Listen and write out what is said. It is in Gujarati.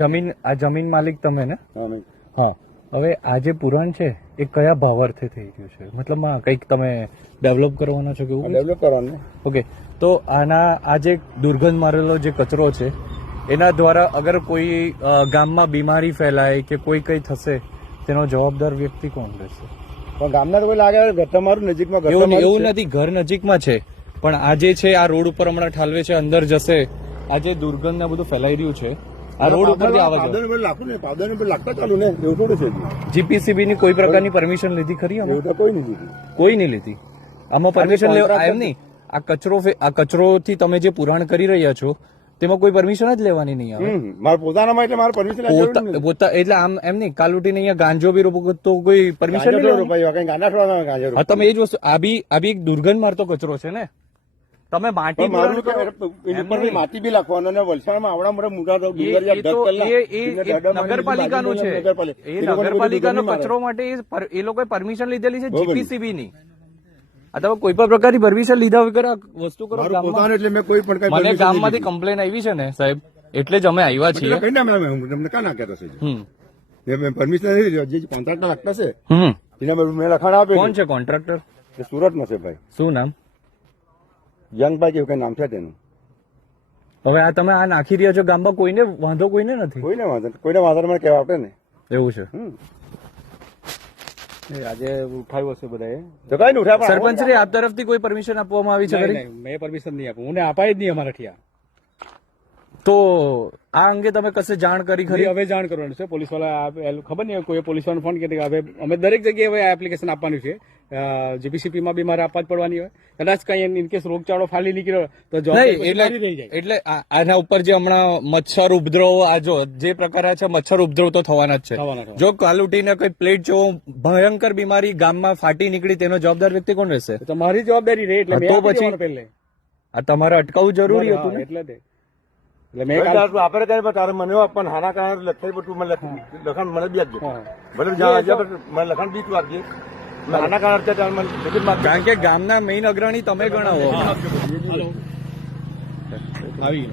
જમીન માલિક તમે ને? હા. હવે આ જે પુરાણ છે એ કયા ભાવાર્થે થઈ રહ્યું છે? મતલબ કંઈક તમે ડેવલપ કરવાના છો કે એવું? ડેવલપ કરવાનું. ઓકે, તો આ જે દુર્ગંધ મારેલો જે કચરો છે એના દ્વારા અગર કોઈ ગામમાં બીમારી ફેલાય કે કોઈ કંઈ થશે તેનો જવાબદાર વ્યક્તિ કોણ રહેશે? પણ ગામના તો કોઈ લાગે તમારું નજીકમાં એવું નથી, ઘર નજીકમાં છે પણ આ જે છે આ રોડ ઉપર હમણાં ઠાલવે છે, અંદર જશે, આ જે દુર્ગંધ ને બધું ફેલાઈ રહ્યું છે આ રોડ ઉપરથી આવે છે. પાવડર લાગતા ચાલુ ને એવું થોડું છે. જીપીસીબી ની કોઈ પ્રકારની પરમિશન લીધી ખરી? એવું તો કોઈ નહીં લીધી. કોઈ નહીં લીધી. આમાં પરમિશન લેવા એમ નહીં. આ કચરોથી તમે જે પુરાણ કરી રહ્યા છો તેમાં કોઈ પરમિશન જ લેવાની નહીં આવે. મારા પોતાનામાં એટલે મારે પરમિશન એટલે આમ એમ નહીં, કાલ ઉઠીને અહીંયા ગાંજો બી રોપો તો કોઈ પરમિશન નહીં. તમે એ જ વસ્તુ, આ બી એક દુર્ગંધ મારતો કચરો છે ને. તમે માટી માટી બી નાખવાનો અને વલસાડમાં આવડા મોટા નગરપાલિકાનું છે. એ નગરપાલિકાનો કચરો માટે એ લોકોએ પરમિશન લીધેલી છે જીપીસીબી ની. આ તમે કોઈ પણ પ્રકારની પરમિશન લીધા વગર આ વસ્તુ કરો. એટલે મેં કોઈ પણ મને ગામમાંથી કમ્પ્લેન આવી છે ને સાહેબ, એટલે જ અમે આવ્યા છીએ. તમને ક્યાં નાખ્યા થશે? પરમિશન જે કોન્ટ્રાક્ટર લાગતા છે મેં લખાણ આપે. કોણ છે કોન્ટ્રાક્ટર? સુરતમાં છે ભાઈ. શું નામ? યંગભાઈ કેવું કઈ નામ છે તેનું. હવે આ તમે આ નાખી રહ્યા છો ગામમાં, કોઈને વાંધો કોઈને નથી? કોઈને વાંધો મને કહેવા આપે ને. એવું છે. આજે ઉઠાવ્યું હશે બધા. સરપંચ શ્રી આપ તરફથી કોઈ પરમિશન આપવામાં આવી છે? મેં પરમિશન નહીં આપું, મને અપાય જ નહીં અમારાથી. તો આ અંગે તમે કશે જાણ કરી ખરી? હવે જાણ કરવાની છે. પોલીસ વાળા ખબર નહીં કોઈ પોલીસ વાળાને ફોન કરી. હવે અમે દરેક જગ્યાએ હવે એપ્લિકેશન આપવાનું છે. જીપીસીપી માં બી મારે આપવા જ પડવાની હોય. કદાચ કઈ ઇનકેસ રોગચાળો ફાલી નીકળ્યો તો એટલે આના ઉપર જે હમણાં મચ્છર ઉપદ્રવ, આ જો જે પ્રકાર છે મચ્છર ઉપદ્રવ તો થવાના જ છે. જો કાલ ઉઠીને કોઈ પ્લેટ જેવો ભયંકર બીમારી ગામમાં ફાટી નીકળી તેનો જવાબદાર વ્યક્તિ કોણ રહેશે? તમારી જવાબદારી રહે. એટલે તો પછી આ તમારે અટકાવવું જરૂરી હતું ને. એટલે મેં આપડે ત્યારે તારે મને પણ હાના કારણ લખાણ મને બી આપજો. મને લખાણ બી તું આપજે. કારણ કે ગામના મેઇન અગ્રણી તમે ગણાવો. આવી